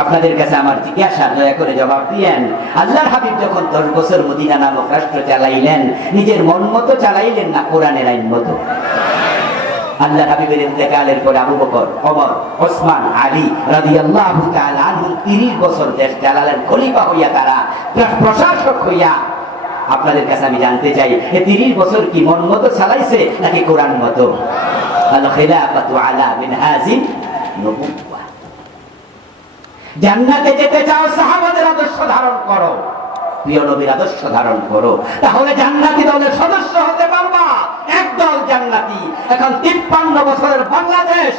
আপনাদের কাছে আমার জিজ্ঞাসা, দয়া করে জবাব দিয়েন। আল্লাহর হাবিব যখন 10 বছর মদিনা নামক রাষ্ট্র চালাইলেন, নিজের মন মতো চালাইলেন না কোরআনের আইন মতো? আল্লাহ হাবিবের ইন্তেকালের পরে আবু বকর, ওমর, ওসমান, আলী রাদিয়াল্লাহু তাআলা আনহুম 30 বছর দেশ চালালেন খলিফা হইয়া, তারা প্রশাসক হইয়া। আপনাদের কাছে আমি জানতে চাই, এই 30 বছর কি মন মতো চালাইছে নাকি কোরআন মতো? আল খিলাফাতু আলা মিনহাজিন নবুওয়া। জান্নাতে যেতে চাও, সাহাবাদের আদর্শ ধারণ করো, প্রিয় নবীর আদর্শ ধারণ করো, তাহলে জান্নাতি দলের সদস্য হতে পারবা। একদল জান্নাতি। এখন 53 বছরের বাংলাদেশ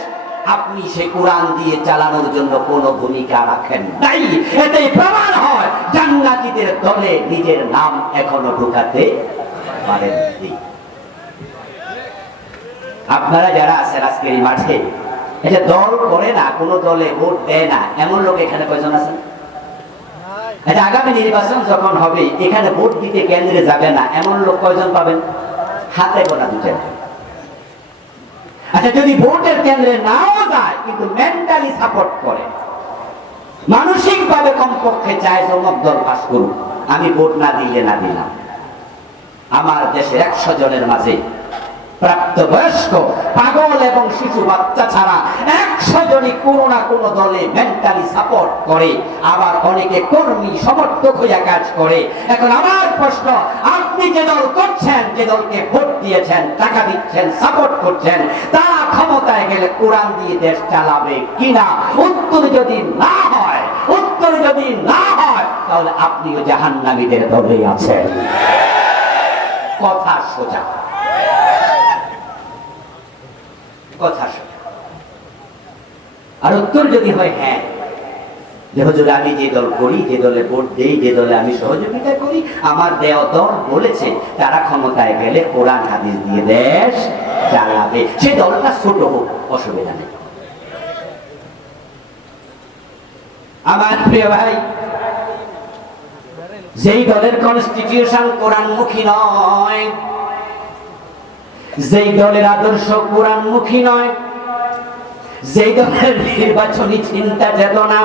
আপনি সে কোরআন দিয়ে চালানোর জন্য কোনো ভূমিকা রাখেন নাই। এতেই প্রমাণ হয় জান্নাতীদের দলে নিজের নাম এখনো ঢুকাতে পারেননি। আপনারা যারা আছেন আজকের এই মাঠে, এটা দল করে না, কোন দলে ভোট দেয় না, এমন লোক এখানে কয়জন আছেন? এটা আগামী নির্বাচন যখন হবে, এখানে ভোট দিতে কেন্দ্রে যাবে না, এমন লোক কয়জন পাবেন? হাতে গোনা 2-4। আচ্ছা, যদি ভোটের কেন্দ্রে নাও যায় কিন্তু মেন্টালি সাপোর্ট করে, মানসিক ভাবে কমপক্ষে চায় জমক দল পাস করুক, আমি ভোট না দিলে না দিলাম। আমার দেশের 100 জনের মাঝে প্রাপ্তবয়স্ক, পাগল এবং শিশু বাচ্চা ছাড়া 100 জনই কোনো না কোনো দলে মেন্টালি সাপোর্ট করে, আবার অনেকে কর্মী সমর্থক হইয়া কাজ করে। এখন আমার প্রশ্ন, আপনি যে দল করছেন, যে দলকে ভোট দিয়েছেন, টাকা দিচ্ছেন, সাপোর্ট করছেন, তারা ক্ষমতায় গেলে কোরআন দিয়ে দেশ চালাবে কিনা? উত্তর যদি না হয়, তাহলে আপনিও জাহান্নামীদের দলেই আছেন। কথা সোজা, কথা সোজা। আর উত্তর যদি হয় হ্যাঁ, যে হুজুর আমি যে দল করি, যে দলে ভোট দেই, যে দলে আমি সহযোগিতা করি, আমার দেওয়া দল বলেছে তারা ক্ষমতায় গেলে কোরআন হাদিস দিয়ে দেশ চালাবে, সে দলটা ছোট হোক, অসুবিধা নেই। আমার প্রিয় ভাই, যেই দলের কনস্টিটিউশন কোরআনমুখী নয়, যেই দলের আদর্শ কোরআনমুখী নয়, যেই দলের নির্বাচনী চিন্তা চেতনা,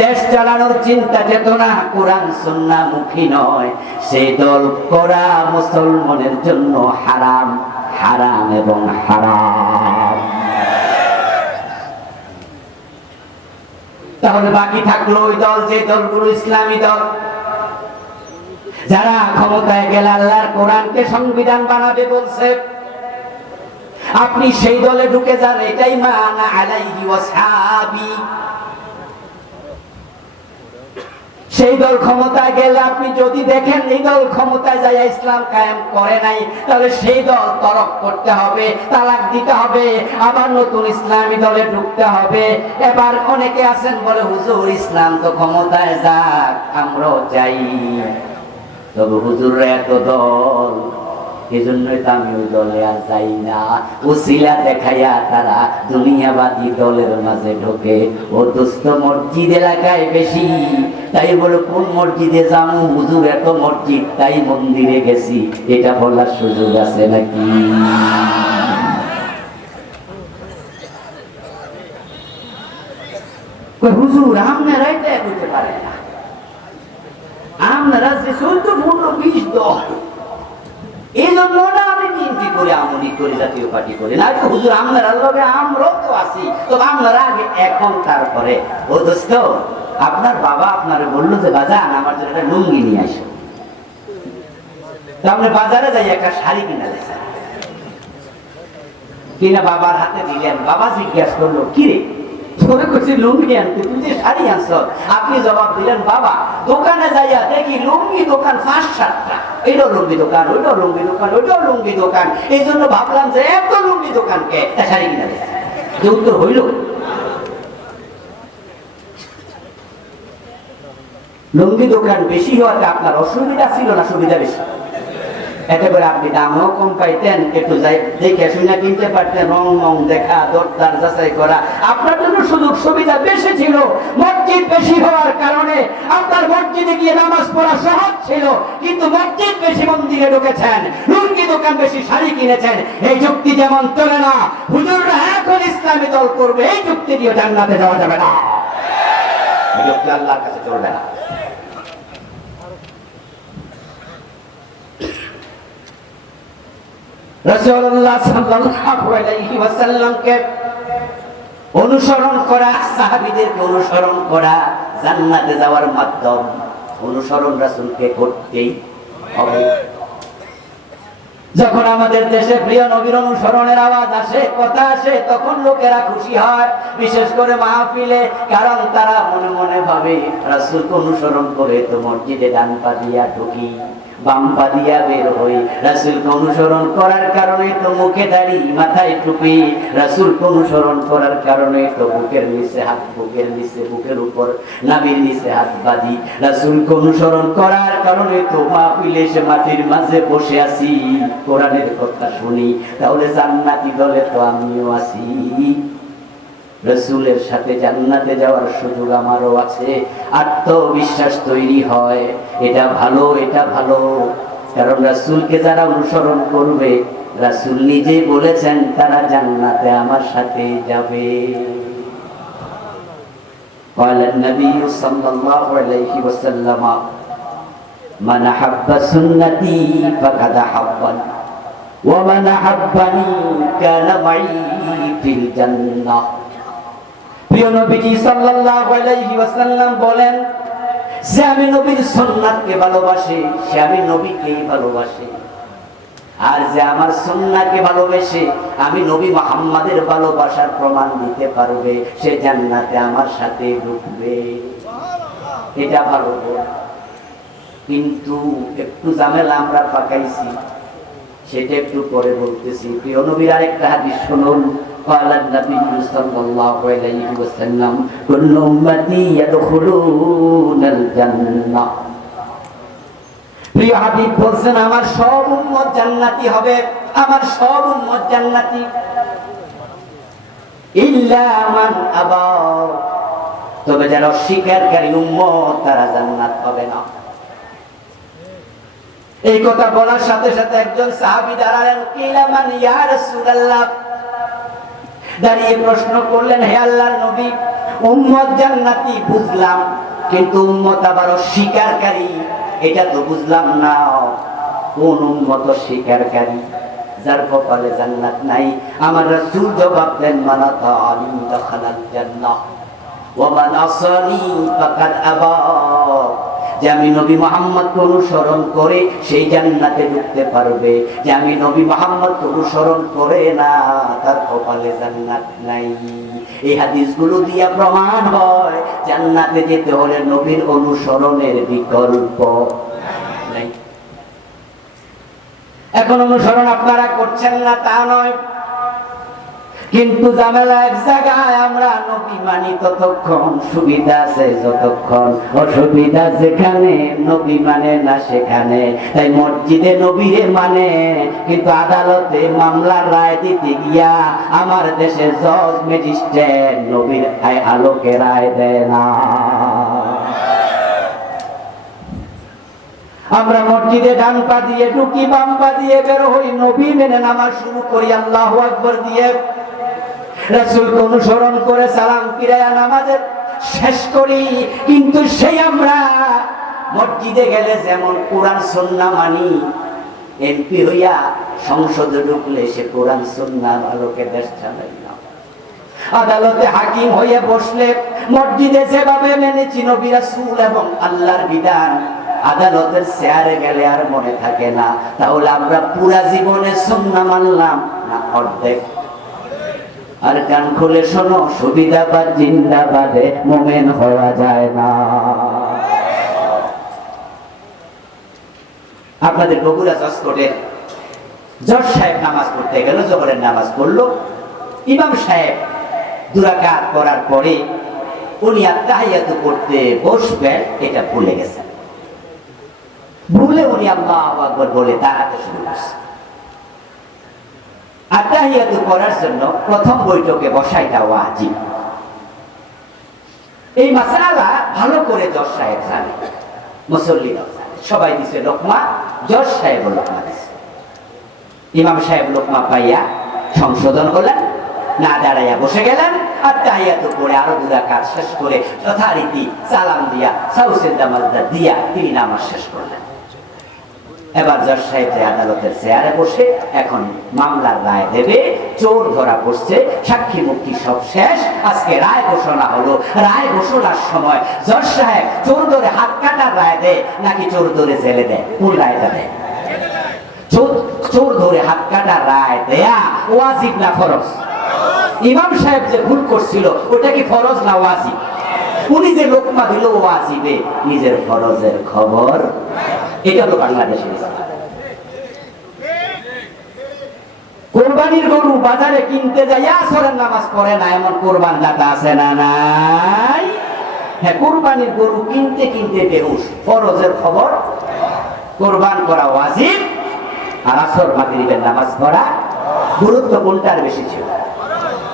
দেশ চালানোর চিন্তা চেতনা কোরআন সুন্নাহ মুখী নয়, সেই দল করা মুসলমানের জন্য হারাম, হারাম এবং হারাম। তাহলে বাকি থাকলো ওই দল, যে দলগুলো ইসলামী দল, যারা ক্ষমতায় গেলে আল্লাহর কোরআনকে সংবিধান বানাবে বলছে। আপনি সেই দলে ঢুকে যান, এটাই মানা আলাইহি ওয়াসহাবি। সেই দল ক্ষমতায় গেলে আপনি যদি দেখেন এই দল ক্ষমতায় যায় ইসলাম কায়েম করে নাই, তাহলে সেই দল তরক করতে হবে, তালাক দিতে হবে, আবার নতুন ইসলামী দলে ঢুকতে হবে। এবার অনেকে আছেন বলে হুজুর ইসলাম তো ক্ষমতায় যাক, আমরাও চাই, তবে হুজুররা এত দল, এজন্যই তো আমি ওই দলে আর যাই না। উসিলা দেখাইয়া তারা দুনিয়াবাদী দলের মাঝে ঢোকে। ও দোস্ত মসজিদ এলাকায় বেশি, তাই বলে কোন মসজিদে যাবো, হুজুর এত মসজিদ তাই মন্দিরে গেছি, এটা বলার সুযোগ আছে নাকি? হুজুর আপনারাই তো বুঝতে পারে না, আপনারা যে 14-15-20 দল, এই জন্য না আমি চিন্তি করে আমলি করে জাতীয় পার্টি করে না। হুজুর আপনারা লগে আমরাও তো আছি, তো আপনারা আগে এখন তারপরে। ও দোস্ত, আপনার বাবা আপনারে বললো যে বাজান আমার জন্য একটা লুঙ্গি নিয়ে আসো, আপনি বাজারে যাই একটা শাড়ি কিনা দিয়েছেন, কিনা বাবার হাতে দিলেন। বাবা জিজ্ঞাসা করলো কি রে, তোরে কইছি লুঙ্গি আনতে, তুই যে শাড়ি আনছ। আপনি জবাব দিলেন বাবা দোকানে যাইয়া দেখি লুঙ্গি দোকান 5-7টা, এইটাও লুঙ্গি দোকান, ওইটাও লুঙ্গি দোকান, ওইটাও লুঙ্গি দোকান, এই জন্য ভাবলাম যে এত লুঙ্গি দোকানকে শাড়ি কিনা দেয়। যে উত্তর হইল, লুঙ্গি দোকান বেশি হওয়াতে আপনার অসুবিধা ছিল না সুবিধা বেশি? এতে করে আপনি দামও কম পাইতেন, একটু দেখে শুনে কিনতে পারতেন, রং মং দেখা, দরদার যাচাই করা, আপনার জন্য সুযোগ সুবিধা বেশি ছিল। মসজিদ বেশি হওয়ার কারণে আপনার মসজিদে গিয়ে নামাজ পড়া সহজ ছিল, কিন্তু মসজিদ বেশি মন্দিরে ঢুকেছেন, লুঙ্গি দোকান বেশি শাড়ি কিনেছেন। এই যুক্তি যেমন চলে না, হুজুররা এখন ইসলামী দল করবে, এই যুক্তি দিয়ে জান্নাতে যাওয়া যাবে না। যুক্তি আল্লাহর কাছে চলবে না। রাসূলুল্লাহ সাল্লাল্লাহু আলাইহি ওয়াসাল্লামকে অনুসরণ করা, সাহাবীদেরকে অনুসরণ করা জান্নাতে যাওয়ার মাধ্যম। অনুসরণ রাসূলকে করতেই হবে। যখন আমাদের দেশে প্রিয় নবীর অনুসরণের আওয়াজ আসে, কথা আসে, তখন লোকেরা খুশি হয়, বিশেষ করে মাহফিলে। কারণ তারা মনে মনে ভাবে রাসূলকে অনুসরণ করে তো মসজিদে ডান পা দিয়া ঢুকি, বাম পা দিয়া বের হই। রাসূলকে অনুসরণ করার কারণে তো মুখে দাড়ি, মাথায় টুপি। রাসূলকে অনুসরণ করার কারণে তো বুকের নিচে হাত, বুকের নিচে, বুকের উপর, নাভির নিচে হাত বাঁধি। রাসূলকে অনুসরণ করার কারণে তো মাহফিলে এসে মাটির মাঝে বসে আছি, কোরআনের কথা শুনি। তাহলে জান্নাতি দলে তো আমিও আছি। রাসূলের সাথে জান্নাতে যাওয়ার সুযোগ আমারও আছে। আত্মবিশ্বাস তৈরি হয়, এটা ভালো, এটা ভালো। কারণ রাসূলকে যারা অনুসরণ করবে, রাসূল নিজে বলেছেন তারা জান্নাতে আমার সাথে যাবে। قال النبي صلى الله عليه وسلم من أحب سنتي فقد أحبني ومن أحبني كان معي في الجنة। প্রিয় নবীজি সাল্লাল্লাহু আলাইহি ওয়াসাল্লাম বলেন, যে আমি নবীর সুন্নাতকে ভালোবাসে সে আমি নবীকেই ভালোবাসে। আর যে আমার সুন্নাহকে ভালোবেসে আমি নবী মুহাম্মাদের ভালোবাসার প্রমাণ দিতে পারবে, সে জান্নাতে আমার সাথে ঢুকবে। এটা ভালো। কিন্তু একটু ঝামেলা আমরা পাকাইছি, সেটা একটু পরে বলতেছি। প্রিয় নবীর আরেকটা হাদিস শুনুন। قال النبي صلى الله عليه وسلم كل أمتي يدخلون الجنة। প্রিয় হাবিব বলছেন আমার সব উম্মত জান্নাতি হবে, আমার সব উম্মত জান্নাতি, ইল্লা মান আবা, তবে যারা অস্বীকারী উম্মত তারা জান্নাত পাবে না। এই কথা বলার সাথে সাথে একজন সাহাবী দাঁড়ালেন, কিলা মান ইয়া রাসূলুল্লাহ, দাঁড়িয়ে প্রশ্ন করলেন, হে আল্লাহর নবী, উম্মত জান্নাতি বুঝলাম, কিন্তু উম্মত আবার অস্বীকারী, এটা তো বুঝলাম না। কোন উম্মত অস্বীকারী? যার কপালে জান্নাত নাই। আমার রাসূল জবাব দেন, মান আতানি দাখালাল জান্নাহ ওয়া মান আসানি ফাকাদ আবা। যে আমি নবী মুহাম্মদকে অনুসরণ করে সেই জান্নাতে ঢুকতে পারবে, যে আমি নবী মুহাম্মদকে অনুসরণ করে না তার কপালে জান্নাত নাই। এই হাদিসগুলো দিয়া প্রমাণ হয় জান্নাতে যেতে হলে নবীর অনুসরণের বিকল্প নাই। এখন অনুসরণ আপনারা করছেন না তা নয়, কিন্তু ঝামেলা এক জায়গায়। আমরা নবী মানি ততক্ষণ সুবিধা আছে যতক্ষণ, অসুবিধা যেখানে নবী মানে না সেখানে। তাই মসজিদে নবীরে মানে, কিন্তু আদালতে মামলার রায় দিতে গিয়া আমার দেশে জজ ম্যাজিস্ট্রেট নবীর আলোকে রায় দেয় না। আমরা মসজিদে ডান পা দিয়ে ঢুকি, বাম পা দিয়ে বের হই, নবী মেনে নামাজ শুরু করি আল্লাহু আকবার দিয়ে, রাসূলকে অনুসরণ করে সালাম ফিরায়া নামাজের শেষ করি। কিন্তু সেই আমরা মসজিদে গেলে যেমন কোরআন সুন্নাহ মানি, এমপি হইয়া সংসদে ঢুকলে সে কোরআন সুন্নাহর আলোকে দেশ চালাই না। আদালতে হাকিম হয়ে বসলে মসজিদে যেভাবে মেনেছি নবী রাসূল এবং আল্লাহর বিধান, আদালতের চেয়ারে গেলে আর মনে থাকে না। তাহলে আমরা পুরা জীবনে সুন্নাহ মানলাম না অর্ধেক? আর কান খুলে শোনো, সুবিধাবাদ জিন্দাবাদে মুমিন হওয়া যায় না। আপনাদের বগুড়া জজ কোর্টের জজ সাহেব নামাজ পড়তে গেল, জোহরের নামাজ পড়লো, ইমাম সাহেব দুরাকাত করার পরে উনি আত্তাহিয়াত করতে বসবেন, এটা ভুলে গেছেন। ভুলে উনি আল্লাহু আকবার বলে দাঁড়াতে শুরু করছেন। আত্তাহিয়াত করার জন্য প্রথম বৈঠকে বসাইটা ওয়াজিব। এই মাসআলা ভালো করে জজ সাহেব জানে, মুসল্লিরাও জানে। সবাই দিছে লোকমা, জজ সাহেব লোকমা দিছে। ইমাম সাহেব লোকমা পাইয়া সংশোধন হলেন, না দাঁড়াইয়া বসে গেলেন, আর তাহিয়াত পড়ে আরো 2 রাকাত শেষ করে যথারীতি সালাম দিয়া সাউসেদা মাজদা দিয়া তিনি নামাজ শেষ করলেন। এবার জজ সাহেব আদালতের চেয়ারে বসে এখন মামলার রায় দেবে। চোর ধরা পড়ছে, সাক্ষী মুক্তি সব শেষ, আজকে রায় ঘোষণা হলো। রায় ঘোষণার সময় জজ সাহেব চোর ধরে হাত কাটার রায় দেয় নাকি চোর ধরে জেলে দেয়? কোন রায়টা দেয়? চোর ধরে হাত কাটার রায় দেয়া ওয়াজিব না ফরজ? ইমাম সাহেব যে ভুল করছিল ওটা কি ফরজ না ওয়াজিব? উনি যে লোকমা দিল ওয়াজিবে, নিজের ফরজের খবর। এটা হলো বাংলাদেশের ইসলাম। কোরবানির গরু বাজারে কিনতে যাই আসরের নামাজ পড়ে না এমন কোরবান দাতা আছে না নাই? হ্যাঁ, কোরবানির গরু কিনতে কিনতে বেহুশ। ফরজের খবর, কোরবান করা ওয়াজিব, আর আসর মাগরিবের নামাজ পড়া গুরুত্ব কোনটার বেশি ছিল?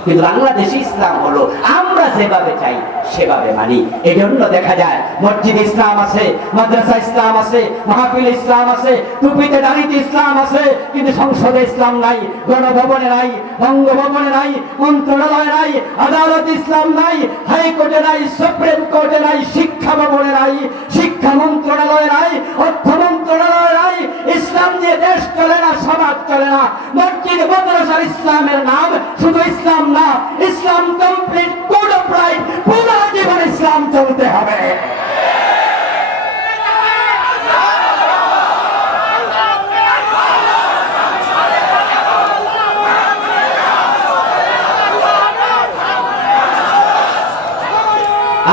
কিন্তু বাংলাদেশে ইসলাম হলো আমরা যেভাবে চাই সেভাবে মানি। এই জন্য দেখা যায় মসজিদ ইসলাম আছে, মাদ্রাসা ইসলাম আছে, মাহফিল ইসলাম আছে, টুপিতে দাঁড়িতে ইসলাম আছে, কিন্তু সংসদে ইসলাম নাই, গণভবনে নাই, বঙ্গভবনে নাই, মন্ত্রণালয়ে নাই, আদালত ইসলাম নাই, হাইকোর্টে নাই, সুপ্রিম কোর্টে নাই, শিক্ষা ভবনে নাই, শিক্ষা মন্ত্রণালয়ে নাই, অর্থ মন্ত্রণালয়ে নাই। ইসলাম দিয়ে দেশ চলে না, সমাজ চলে না। মসজিদ মাদ্রাসার ইসলামের নাম শুধু ইসলাম না, ইসলাম কমপ্লিট কোড অফ রাইট, পুরো জীবন ইসলাম চলতে হবে।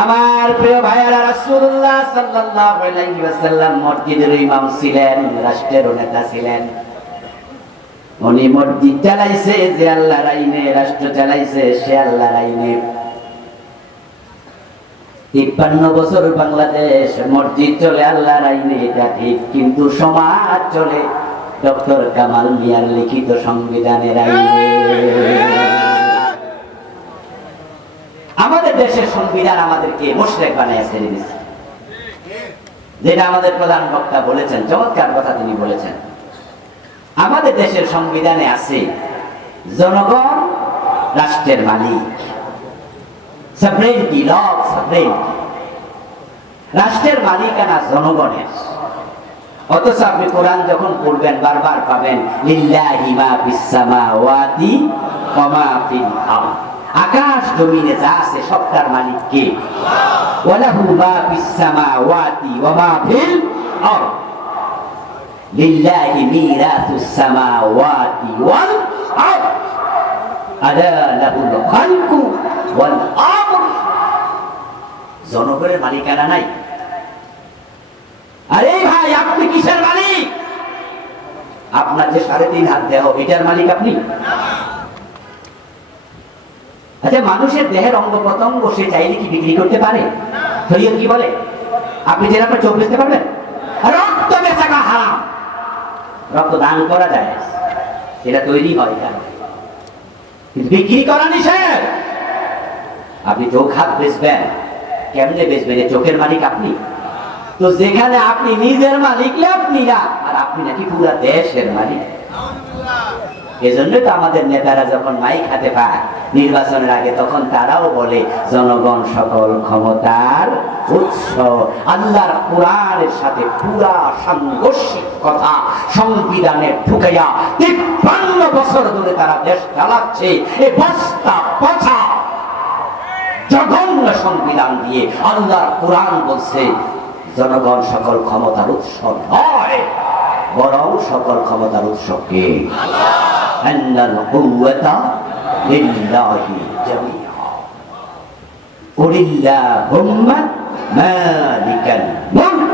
আমার প্রিয় ভাইয়েরা, রাসূলুল্লাহ সাল্লাল্লাহু আলাইহি ওয়াসাল্লাম মসজিদের ইমাম ছিলেন, রাষ্ট্রের নেতা ছিলেন। উনি মসজিদ চালাইছে যে আল্লাহর আইনে, রাষ্ট্র চালাইছে সে আল্লাহর আইনে। 53 বছর বাংলাদেশ মসজিদ চলে আল্লাহর আইনে, এটা ঠিক, কিন্তু সমাজ চলে ডক্টর কামাল মিয়ার লিখিত সংবিধানের আইনে। আমাদের দেশের সংবিধান আমাদেরকে মুশরিক বানায় ছেড়ে দিয়েছে, যেটা আমাদের প্রধান বক্তা বলেছেন, চমৎকার কথা তিনি বলেছেন। আমাদের দেশের সংবিধানে আছে জনগণ রাষ্ট্রের মালিক, সভরেনিটি, ল অফ সভরেনিটি, রাষ্ট্রের মালিকানা জনগণের। অথচ আপনি কোরআন যখন পড়বেন বারবার পাবেন লিল্লাহি মা ফিস সামাওয়াতি ওয়া মা ফিল আরদ, আকাশ জমিনে যা আছে সবটার মালিক কে? আল্লাহ। ওয়ালাহু মা ফিস সামাওয়াতি ওয়া মা ফিল আরদ, লিল্লাহি মিরাসুস সামাওয়াতি ওয়াল আরদ, আলা লাহুল খালকু ওয়াল আমর। জনগণের মালিকানা নাই। আরে ভাই, আপনি কিসের মালিক? আপনার যে 3.5 হাত দেহ, এটার মালিক আপনি? আচ্ছা, মানুষের দেহের অঙ্গ প্রত্যঙ্গ সে চাইলে কি বিক্রি করতে পারে? শরীয়ত কি বলে? আপনি যে আপনার চোখ বেচতে পারবেন? রক্ত বেচা হারাম। রক্ত দান করা যায়, এটা তৈরি হয় কেন? কিন্তু বিক্রি করা নিষেধ। আপনি চোখ হাত বেচবেন, কেমনে বেচবেন? চোখের মালিক আপনি। তো যেখানে আপনি নিজের মালিক আপনি না, আর আপনি নাকি পুরা দেশের মালিক। এজন্য তো আমাদের নেতারা যখন মাইক হাতে পায় নির্বাচনের আগে, তখন তারাও বলে জনগণ সকল ক্ষমতার উৎস। আল্লাহর কোরআনের সাথে পুরা সাংঘর্ষিক কথা সংবিধানে ঢুকাইয়া 53 বছর ধরে তারা দেশ চালাচ্ছে। এই বস্তা পচা জঘন্য সংবিধান দিয়ে আল্লাহর কোরআন বলছে জনগণ সকল ক্ষমতার উৎস নয়, বরং সকল ক্ষমতার উৎস কে? আল্লাহ। আন্নাল কুওয়াতা লিল্লাহি জামিআ কুলিল্লাহুম্মা মালিকাল মুলক।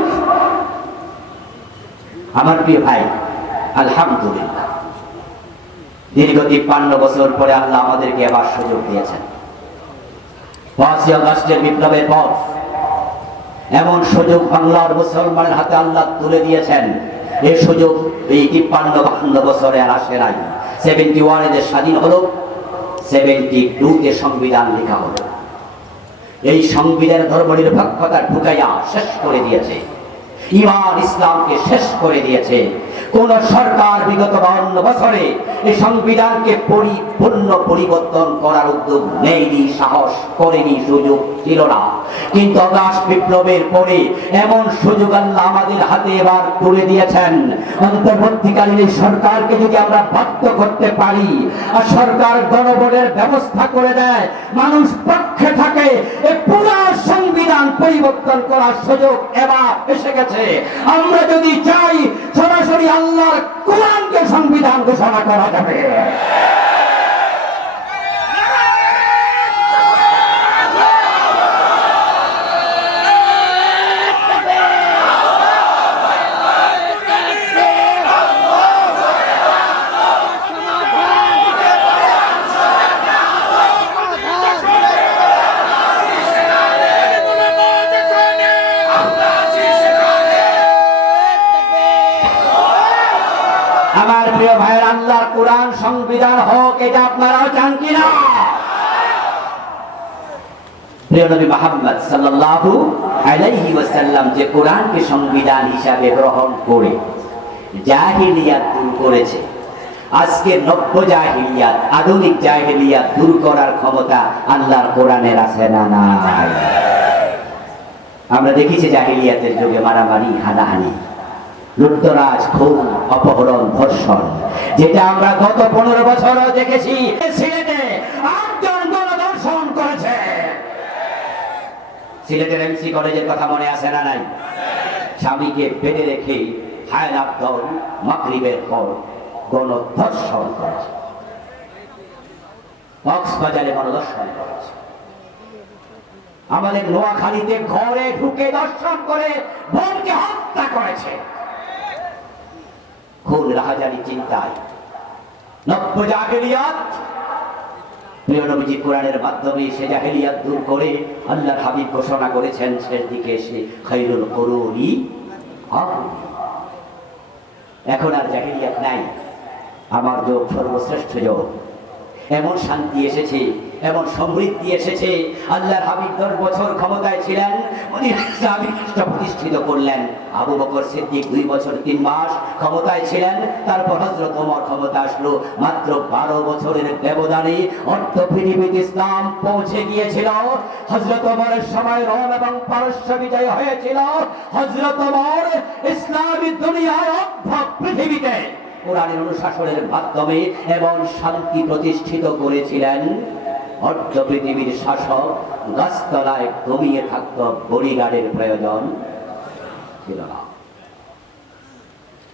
আমার প্রিয় ভাই, আলহামদুলিল্লাহ, দীর্ঘ 53 বছর পরে আল্লাহ আমাদেরকে আবার সুযোগ দিয়েছেন। 5ই আগস্টের বিপ্লবের পর এমন সুযোগ বাংলার মুসলমানের হাতে আল্লাহ তুলে দিয়েছেন। এই সুযোগ এই 53-52 বছরে আর আসে নাই। 71 এ স্বাধীন হলো, 72 সংবিধান লেখা হলো। এই সংবিধান ধর্মনিরপেক্ষতা ঢুকাইয়া শেষ করে দিয়েছে, ঈমান ইসলামকে শেষ করে দিয়েছে। কোন সরকার বিগত 52 বছরে এই সংবিধানকে পরিপূর্ণ পরিবর্তন করার উদ্যোগ নেয়নি, সাহস করেনি, সুযোগ ছিল না। কিন্তু আগস্ট বিপ্লবের পরে এমন সুযোগ আল্লাহ আমাদের হাতে এবার তুলে দিয়েছেন। অন্তর্বর্তীকালীন এই সরকারকে যদি আমরা বাধ্য করতে পারি আর সরকার গণভোটের ব্যবস্থা করে দেয়, মানুষ পক্ষে থাকে, এই পুরো সংবিধান পরিবর্তন করার সুযোগ এবার এসে গেছে। আমরা যদি চাই সরাসরি আল্লাহর কোরআনকে সংবিধান ঘোষণা করা যাবে। আমার প্রিয় ভাইয়ের, আল্লাহর কোরআন সংবিধান হোক, এটা আপনারাও চান কিনা? প্রিয় নবী মুহাম্মদ সাল্লাল্লাহু আলাইহি ওয়াসাল্লাম যে কোরআনকে সংবিধান হিসাবে গ্রহণ করে জাহিলিয়াত দূর করেছে, আজকে নব্য জাহিলিয়াত, আধুনিক জাহিলিয়াত দূর করার ক্ষমতা আল্লাহর কোরআনের আছে না নাই? আমরা দেখেছি জাহিলিয়াতের যুগে মারামারি, হানাহানি, লুটতরাজ, খুন, অপহরণ, ধর্ষণ, যেটা আমরা গত 15 বছরও দেখেছি। সিলেটে 8 জন গণধর্ষণ করেছে। সিলেটের এমসি কলেজের কথা মনে আছে না নাই? স্বামীকে বেঁধে রেখে হায়নার দল মাগরিবের পর গণধর্ষণ করেছে। কক্সবাজারে গণধর্ষণ করেছে। আমাদের নোয়াখালীতে ঘরে ঢুকে দর্শন করে বোনকে হত্যা করেছে। খুন, রাহাজানি, চিন্তায় নব্য জাহেলিয়াত। প্রিয় নবীজি কোরআনের মাধ্যমে সে জাহেলিয়াত দূর করে আল্লাহর হাবিব ঘোষণা করেছেন শেষ দিকে এসে খায়রুল কুরুনি। এখন আর জাহেলিয়াত নাই, আমার যুগ সর্বশ্রেষ্ঠ যুগ। এমন শান্তি এসেছে, এমন সমৃদ্ধি এসেছে। আল্লাহর হাবিব 10 বছর ক্ষমতায় ছিলেন, উনি ইসলামিক রাষ্ট্র প্রতিষ্ঠিত করলেন। আবু বকর সিদ্দিক 2 বছর 3 মাস ক্ষমতায় ছিলেন। তারপর হযরত ওমর ক্ষমতা আসলো। মাত্র 12 বছরের ব্যবধানে অর্ধ পৃথিবীতে ইসলাম পৌঁছে গিয়েছিল। হযরত ওমরের সময় রোম এবং পারস্য বিজয় হয়েছিল। হযরত ওমর ইসলামী দুনিয়ার অর্ধ পৃথিবীতে কোরআনের অনুশাসনের মাধ্যমে এবং শান্তি প্রতিষ্ঠিত করেছিলেন। অর্ধ পৃথিবীর শাসক গাছতলায় ঘুমিয়ে থাকত, বডিগার্ডের প্রয়োজন ছিল না।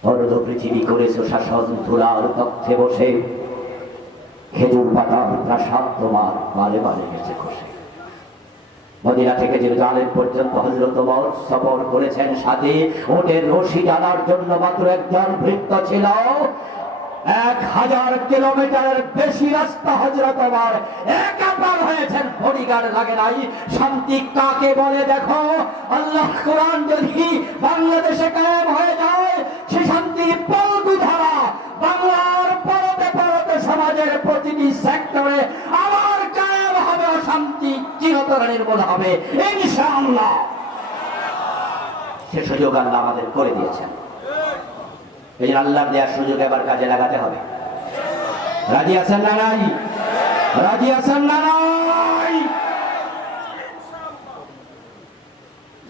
অর্ধ পৃথিবী করেছে শাসন, ধুলার তথ্যে বসে খেজুর পাতার প্রাসাদ তোমার বারে বারে গেছে খসে। মদিনা থেকে জেরুজালেম পর্যন্ত হযরত ওমর সফর করেছেন, সাথে ওটের রশি টানার জন্য মাত্র একজন ভৃত্য ছিল। 1000 কিলোমিটারের বেশি রাস্তা হযরত ওমর একা পার হয়েছেন, বডিগার্ড লাগে নাই। শান্তি কাকে বলে দেখো। আল্লাহ কোরআন যদি বাংলাদেশে কায়েম হয়ে যায়, সে শান্তির পলকু ধারা বাংলার পরতে পরতে সমাজের প্রতিটি সেক্টরে আবার কায়েম হবে, শান্তি চিরতরে নির্মূল হবে ইনশাআল্লাহ। সে সুযোগ আল্লাহ আমাদের করে দিয়েছেন। এই আল্লাহর দেওয়ার সুযোগ এবার কাজে লাগাতে হবে। রাজি আছেন না নাই? রাজি আছেন না নাই?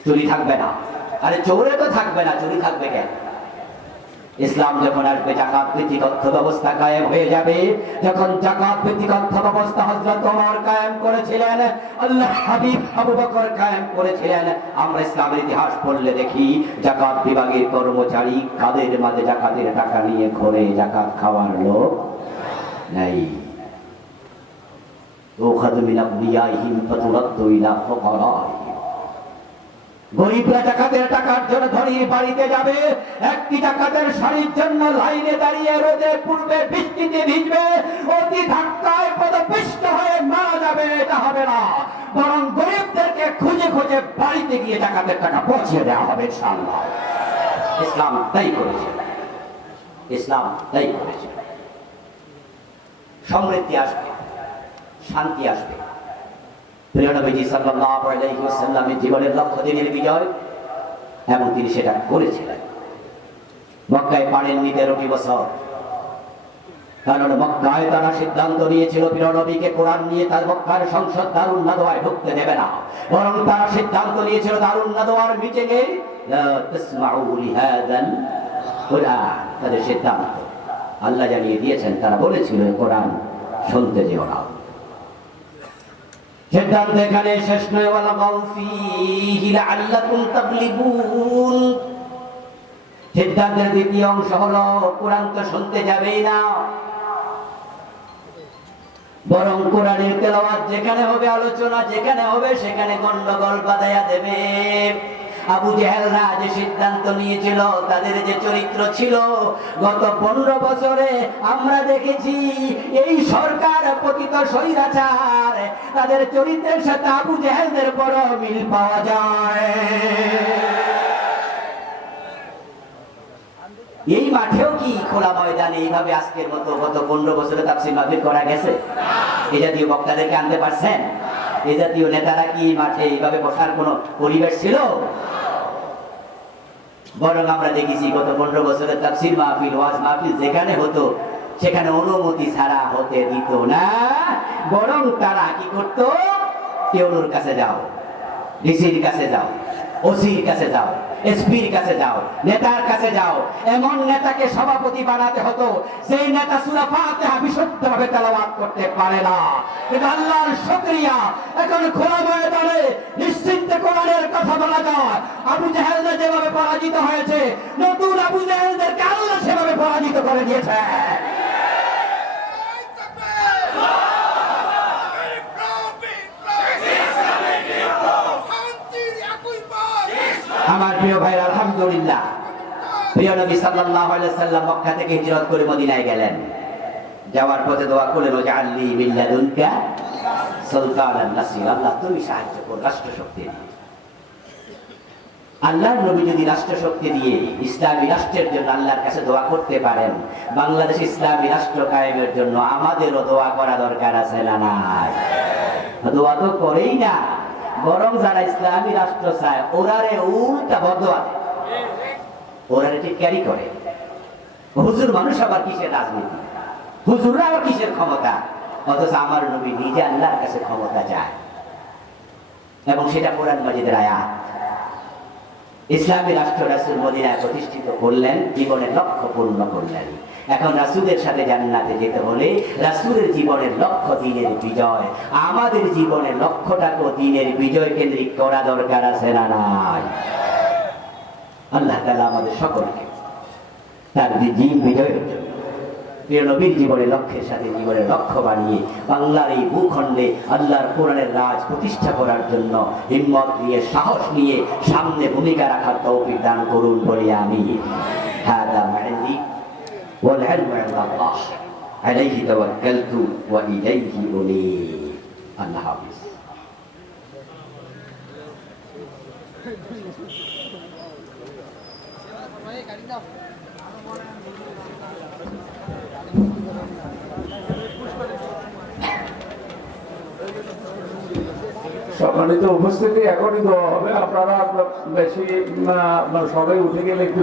চুরি থাকবে না। আরে চোরে তো থাকবে না, চুরি থাকবে কেন? ইসলাম যখন আসবে, যাকাত ভিত্তিক অর্থ ব্যবস্থা কায়েম হয়ে যাবে। যখন যাকাত ভিত্তিক অর্থ ব্যবস্থা হযরত ওমর কায়েম করেছিলেন, আল্লাহ হাবিব আবু বকর কায়েম করেছিলেন, আমরা ইসলামের ইতিহাস পড়লে দেখি যাকাত বিভাগের কর্মচারী কাদের মাঝে যাকাতের টাকা নিয়ে ঘরে যাকাত খাওয়ার লোক নাই। ওখাদু মিন আবনিয়াইহিম ফাতুরাদ্দু ইলা ফুকারাইহিম। গরিবরা যাকাতের টাকার জন্য ধনীর বাড়িতে যাবে, একটি যাকাতের শাড়ির জন্য লাইনে দাঁড়িয়ে রোদে পূর্বে বৃষ্টিতে ভিজবে, অতি ধাক্কায় পদপিষ্ট হয়ে মারা যাবে। এটা হবে না, বরং গরিবদেরকে খুঁজে খুঁজে বাড়িতে গিয়ে যাকাতের টাকা পৌঁছে দেওয়া হবে ইনশাআল্লাহ। ইসলাম তাই করেছে, ইসলাম তাই করেছে। সমৃদ্ধি আসবে, শান্তি আসবে। প্রিয় নবীজি সাল্লাল্লাহু আলাইহি ওয়াসাল্লামের জীবনের লক্ষ্য দিনের বিজয়, এবং তিনি সেটা করেছিলেন। মক্কায় পারেননি 13টি বছর, কারণ মক্কায় তারা সিদ্ধান্ত নিয়েছিল প্রিয় নবীকে কোরআন নিয়ে তার মক্কার সংসদ দারুন নাদওয়ায় ঢুকতে দেবে না, বরং তারা সিদ্ধান্ত নিয়েছিল দারুন নাদওয়ার মিটিংয়ে লা তাসমাউ লিহাযাল কোরআন, তাদের সিদ্ধান্ত আল্লাহ জানিয়ে দিয়েছেন, তারা বলেছিল কোরআন শুনতে যেও না। সিদ্ধান্ত এখানে শেষ নয়, ওয়ালা গাউফিহি লাআল্লাকুম তাগলিবুন। সিদ্ধান্তের দ্বিতীয় অংশ হলো কোরআন তো শুনতে যাবেই না, বরং কোরআনের তেলাওয়াত যেখানে হবে, আলোচনা যেখানে হবে, সেখানে গন্ডগোল বাঁধাইয়া দেবে। আবু জেহেলরা যে সিদ্ধান্ত নিয়েছিল, তাদের যে চরিত্র ছিল, গত 15 বছরে আমরা দেখেছি এই সরকার পতিত স্বৈরাচার, তাদের চরিত্রের সাথে আবু জেহেলদের বড় মিল পাওয়া যায়। এই মাঠেও কি খোলা ময়দানে এইভাবে আজকের মতো গত 15 বছরে তাফসীর মাহফিল করা গেছে? এই জাতীয় বক্তাদেরকে আনতে পারছেন? এই জাতীয় নেতারা কি মাঠে এইভাবে বসার কোনো পরিবেশ ছিল? বরং আমরা দেখেছি গত 15 বছরে তাফসীর মাহফিল, ওয়াজ মাহফিল যেখানে হতো সেখানে অনুমতি ছাড়া হতে দিত না, বরং তারা কি করতো, কেউর কাছে যাও, ডিসির কাছে যাও, ওসির কাছে যাও, এসপির কাছে যাও, নেতার কাছে যাও, এমন নেতাকে সভাপতি বানাতে হতো সেই নেতা সূরা ফাতিহা বিশুদ্ধভাবে তেলাওয়াত করতে পারে না। কিন্তু আল্লাহর শুকরিয়া, এখন খোলা ময়দানে নিশ্চিন্তে কোরআনের কথা বলা যায়। আবু জেহেলরা যেভাবে পরাজিত হয়েছে, নতুন আবু জেহেলদেরকে আল্লাহ সেভাবে পরাজিত করে দিয়েছে। আমার প্রিয় ভাই, আলহামদুলিল্লাহ, প্রিয় নবী সাল্লাল্লাহু আলাইহি সাল্লাম মক্কা থেকে হিজরত করে মদিনায় গেলেন। যাওয়ার পথে দোয়া করলেন, ওয়াজআলনি মিন লাদুনকা সুলতানান নাসিরা, আল্লাহ তুমি সাহায্য করো রাষ্ট্র শক্তি দিয়ে। আল্লাহর নবী যদি রাষ্ট্র শক্তি দিয়ে ইসলামী রাষ্ট্রের জন্য আল্লাহর কাছে দোয়া করতে পারেন, বাংলাদেশ ইসলামী রাষ্ট্র কায়েমের জন্য আমাদেরও দোয়া করা দরকার আছে না নাই? দোয়া তো করেই না, বরং যারা ইসলামী রাষ্ট্র চায় ওরারে উল্টা বদোয়া দেয়, ওরারে ঠিক ক্যারি করে। হুজুর মানুষ আবার কিসের রাজনীতি, হুজুররা আবার কিসের ক্ষমতা, অথচ আমার নবী নিজে আল্লাহর কাছে ক্ষমতা চায়, এবং সেটা কোরআন মাজিদের আয়াত। ইসলামী রাষ্ট্র রাসূল মদিনায় প্রতিষ্ঠিত করলেন, জীবনের লক্ষ্য পূর্ণ করলেন। এখন রাসূলের সাথে জান্নাতে যেতে হলে রাসূলের জীবনের লক্ষ্য দ্বীনের বিজয়। আমাদের জীবনের লক্ষ্যটাকে দ্বীনের বিজয় কেন্দ্রিক করা দরকার আছে না নাই? আল্লাহ তাআলা আমাদের সকলকে তার দ্বীন বিজয়ের জন্য প্রিয় নবীর জীবনের লক্ষ্যের সাথে জীবনের লক্ষ্য বানিয়ে বাংলার এই ভূখণ্ডে আল্লাহর কোরআনের রাজ প্রতিষ্ঠা করার জন্য হিম্মত নিয়ে, সাহস নিয়ে সামনে ভূমিকা রাখার তৌফিক দান করুন বলি আমি। হাদা মা'ইন্দি ওয়াল ইলমু ইনদাল্লাহ আলাইহি তাওয়াক্কালতু ওয়া ইলাইহি উনীব। আল্লাহ হাফেজ। সম্মানিত উপস্থিতি, এখনই দেওয়া হবে। আপনারা বেশি সবাই উঠে গেলে একটু